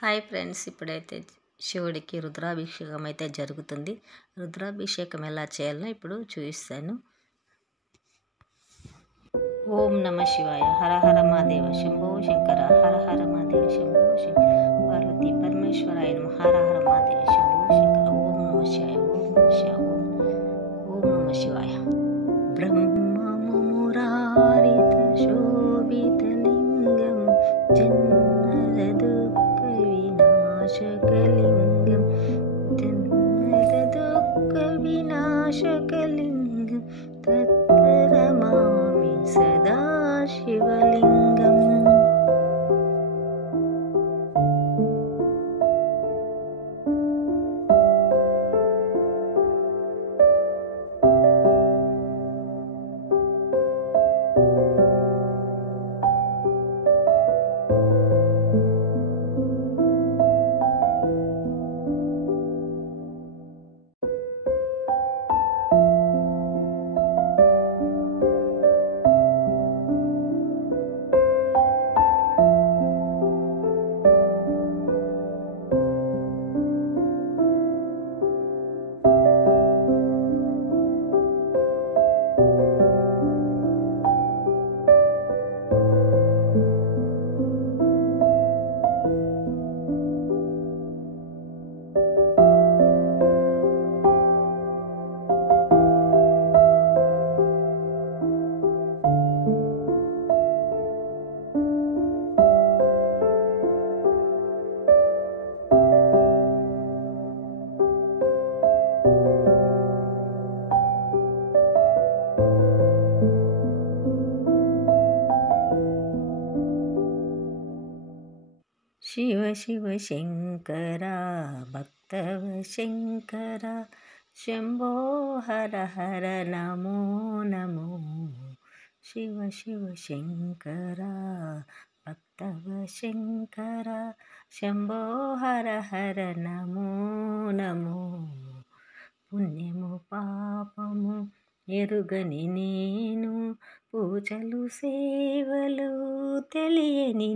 Hi friends, ఇప్పుడైతే శివుడికి రుద్రాభిషేకం అయితే జరుగుతుంది. రుద్రాభిషేకం ఎలా చేయాలో ఇప్పుడు చూపిస్తాను. ఓం నమ శివాయ. హర హర మహాదేవ శంభో శంకర. హర హర మహాదేవ శంభో శంకర. పార్వతీ పరమేశ్వరాయ నమః. హర హర మహాదేవ శంభో శంకర. ఓం నమ శివాయ. ఓం నమ శివాయ. ఓం నమ శివాయ. బ్రహ్మమురారిత శోభితలింగం జన్మద దుఃఖ వినాశకలింగం జన్మద దుఃఖ వినాశకలింగం తత్తరమామి సదా శివలింగం. శివ శివ శంకర భక్తవ శంకర శంభో హర హర నమో నమో. శివ శివ శంకర భక్తవ శంకర శంభో హర హర నమో నమో. పుణ్యము పాపము ఎరుగని నేను పూజలు సేవలు తెలియని